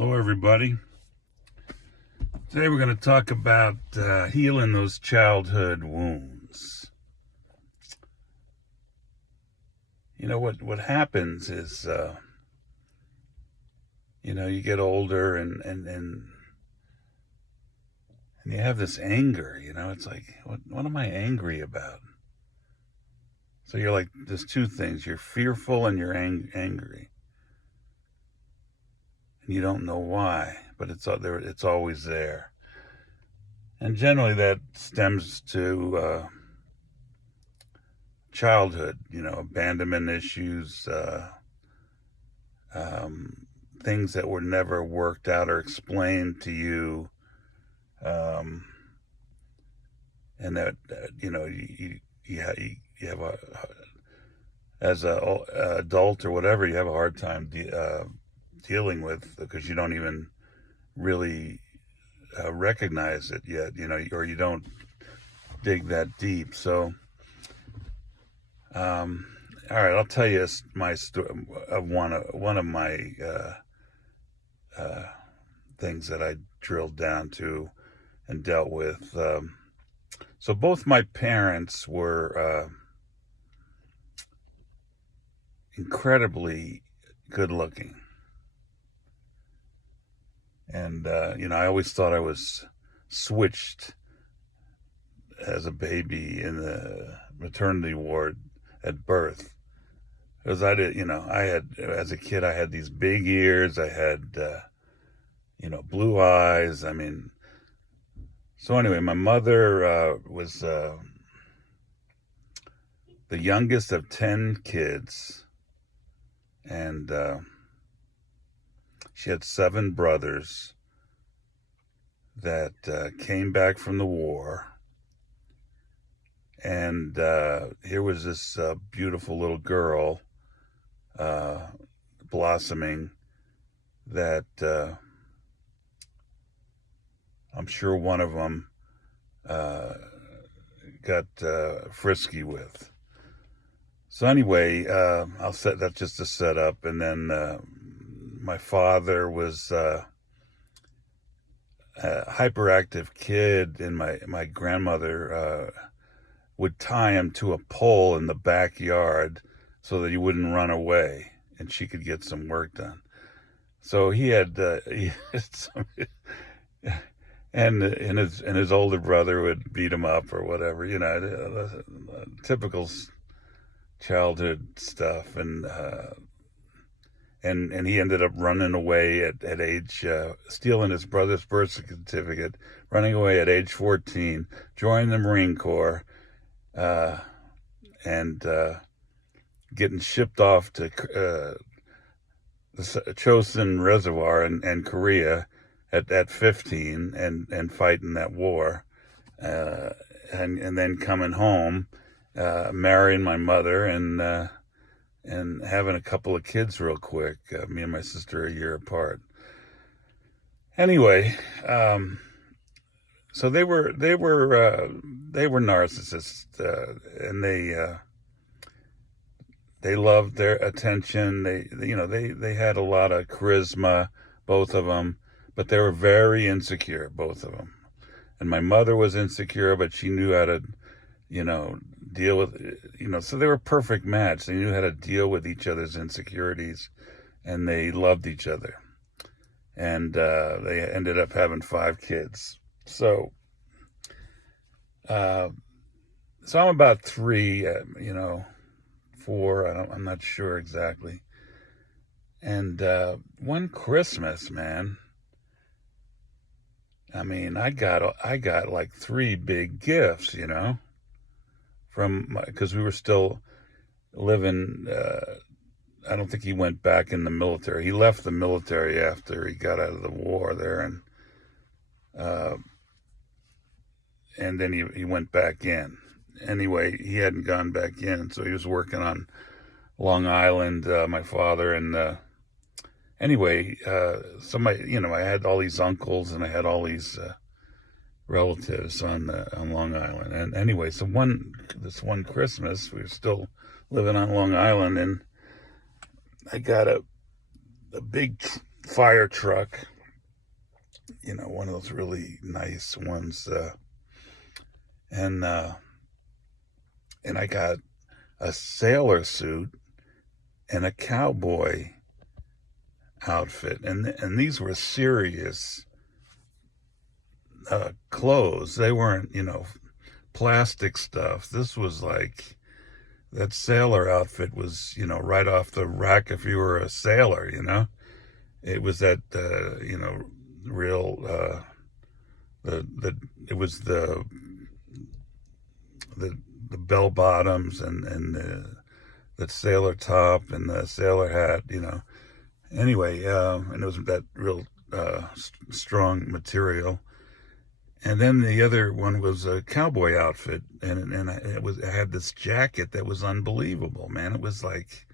Hello, everybody. Today we're going to talk about healing those childhood wounds. You know, what happens is, you get older and you have this anger, it's like, what am I angry about? So you're like, there's two things. You're fearful and you're angry. And you don't know why, but it's always there. And generally that stems to childhood, abandonment issues, things that were never worked out or explained to you, and that you have as a adult or whatever, you have a hard time dealing with, because you don't even really recognize it yet, or you don't dig that deep. So all right, I'll tell you my story of one of my things that I drilled down to and dealt with. So both my parents were incredibly good looking. And, I always thought I was switched as a baby in the maternity ward at birth. Because as a kid, I had these big ears. I had, blue eyes. So anyway, my mother was the youngest of 10 kids. And she had 7 brothers that came back from the war. And here was this beautiful little girl blossoming that I'm sure one of them got frisky with. So anyway, that's just a setup. And then my father was a hyperactive kid, and my grandmother would tie him to a pole in the backyard so that he wouldn't run away and she could get some work done. So he had some, and his older brother would beat him up or whatever, typical childhood stuff. And he ended up running away at age, stealing his brother's birth certificate, running away at age 14, joining the Marine Corps, and getting shipped off to the Chosin Reservoir in Korea at 15 and fighting that war, and then coming home, marrying my mother, and having a couple of kids real quick. Me and my sister a year apart. Anyway, so they were narcissists, and they loved their attention. They had a lot of charisma, both of them, but they were very insecure, both of them. And my mother was insecure, but she knew how to, deal with, so they were a perfect match. They knew how to deal with each other's insecurities, and they loved each other. And they ended up having 5 kids. So I'm about 3, 4, I'm not sure exactly. And one Christmas, man, I got like 3 big gifts, because we were still living. I don't think he went back in the military. He left the military after he got out of the war there, and then he went back in. Anyway, he hadn't gone back in, so he was working on Long Island, my father, and anyway, so I had all these uncles and I had all these relatives on Long Island. And anyway, so this one Christmas, we were still living on Long Island, and I got a big fire truck, one of those really nice ones, and and I got a sailor suit and a cowboy outfit, and these were serious clothes. They weren't, plastic stuff. This was like, that sailor outfit was, right off the rack if you were a sailor. It was that, real, it was the bell bottoms and the sailor top and the sailor hat, Anyway, and it was that real strong material. And then the other one was a cowboy outfit, and I had this jacket that was unbelievable, man. It was like,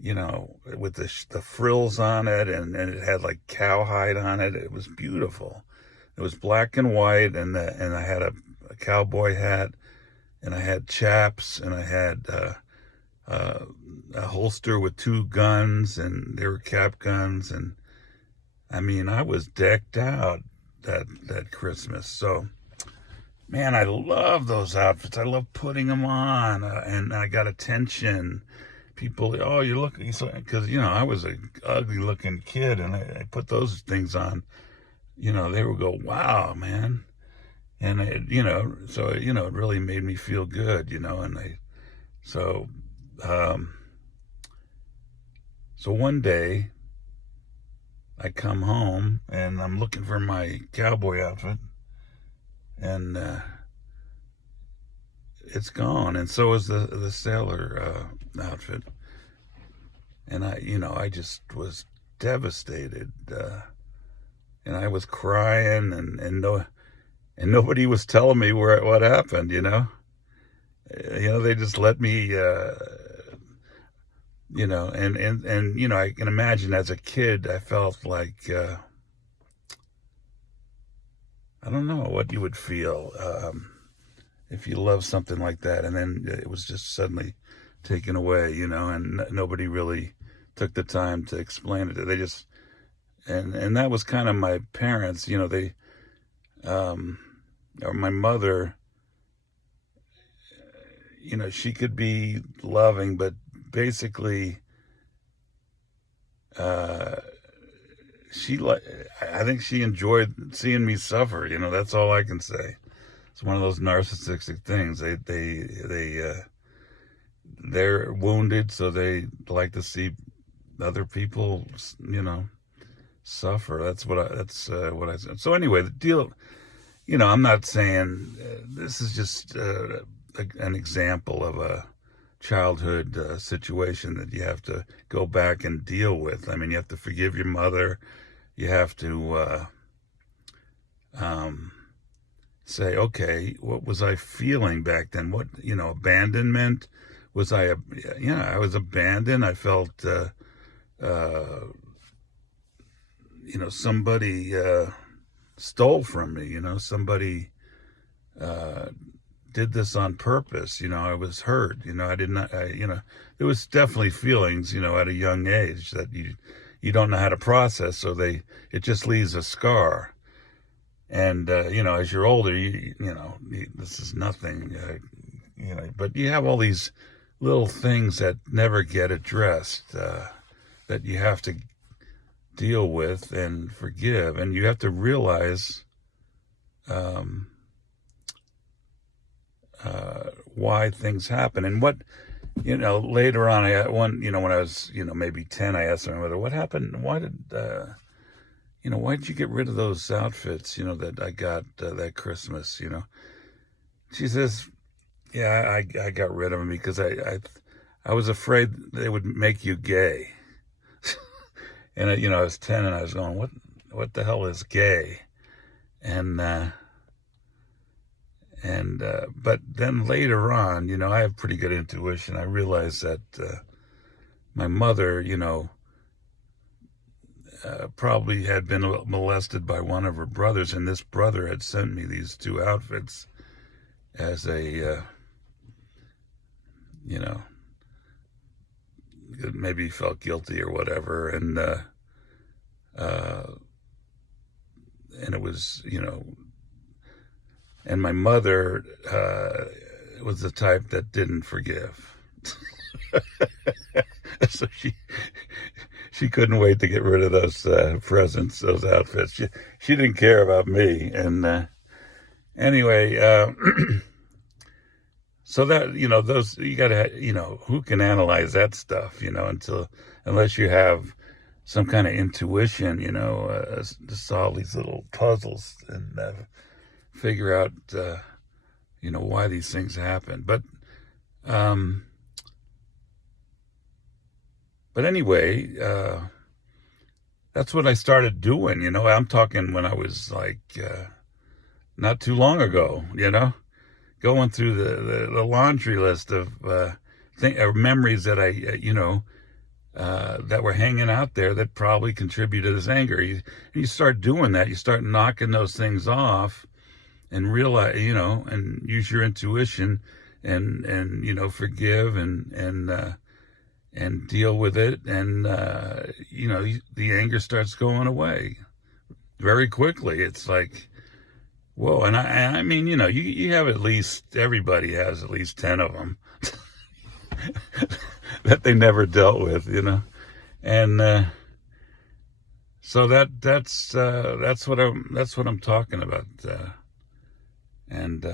with the frills on it, and it had like cowhide on it. It was beautiful. It was black and white, and I had a cowboy hat, and I had chaps, and I had a holster with 2 guns, and they were cap guns, and I mean, I was decked out that Christmas. So, man, I love those outfits. I love putting them on, and I got attention. People, oh, you're looking, because I was a ugly looking kid, and I put those things on. They would go, wow, man, and so it really made me feel good, so so one day I come home and I'm looking for my cowboy outfit, and it's gone, and so is the sailor outfit. And I just was devastated, and I was crying, and nobody was telling me what happened. They just let me, and I can imagine as a kid, I felt like, I don't know what you would feel if you love something like that, and then it was just suddenly taken away, and nobody really took the time to explain it. They just, and that was kind of my parents, they, or my mother, she could be loving, but basically, I think she enjoyed seeing me suffer. That's all I can say. It's one of those narcissistic things. They're wounded, so they like to see other people, suffer. That's what I said. So anyway, the deal, I'm not saying this is just an example of a childhood situation that you have to go back and deal with. I mean, you have to forgive your mother. You have to say, okay, what was I feeling back then? What, abandonment? Was I was abandoned. I felt, somebody stole from me. Somebody did this on purpose. I was hurt. I did not. There was definitely feelings, at a young age that you don't know how to process. So it just leaves a scar. And as you're older, this is nothing. But you have all these little things that never get addressed, that you have to deal with and forgive, and you have to realize why things happen. And what, later on, when I was, maybe 10, I asked my mother, what happened? Why did you get rid of those outfits, that I got that Christmas, She says, yeah, I got rid of them because I was afraid they would make you gay. And, I was 10 and I was going, what the hell is gay? But then later on, I have pretty good intuition. I realized that my mother, probably had been molested by one of her brothers, and this brother had sent me these 2 outfits as a, maybe he felt guilty or whatever, and and it was, and my mother was the type that didn't forgive. So she couldn't wait to get rid of those presents, those outfits. She didn't care about me. And anyway, so that, those, you gotta, who can analyze that stuff, unless you have some kind of intuition, to solve these little puzzles and figure out, why these things happen. But anyway, that's what I started doing, I'm talking when I was like, not too long ago, going through the laundry list of memories that I, that were hanging out there that probably contributed to this anger. You start doing that, you start knocking those things off and realize, and use your intuition and forgive and deal with it. And, the anger starts going away very quickly. It's like, whoa. And I mean, you have everybody has at least 10 of them that they never dealt with, and so that's what I'm talking about, and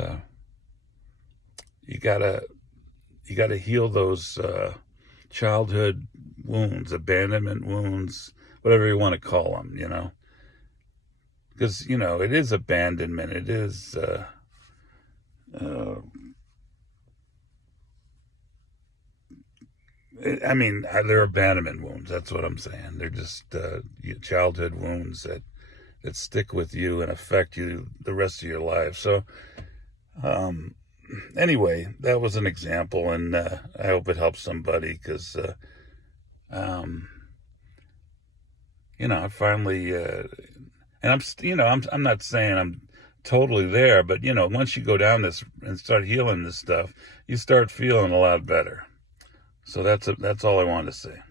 you gotta heal those childhood wounds, abandonment wounds, whatever you want to call them, because it is abandonment. It is they're abandonment wounds. That's what I'm saying. They're just childhood wounds that stick with you and affect you the rest of your life. So, anyway, that was an example, and I hope it helps somebody, because, I finally, and I'm not saying I'm totally there, but, once you go down this and start healing this stuff, you start feeling a lot better. So that's all I wanted to say.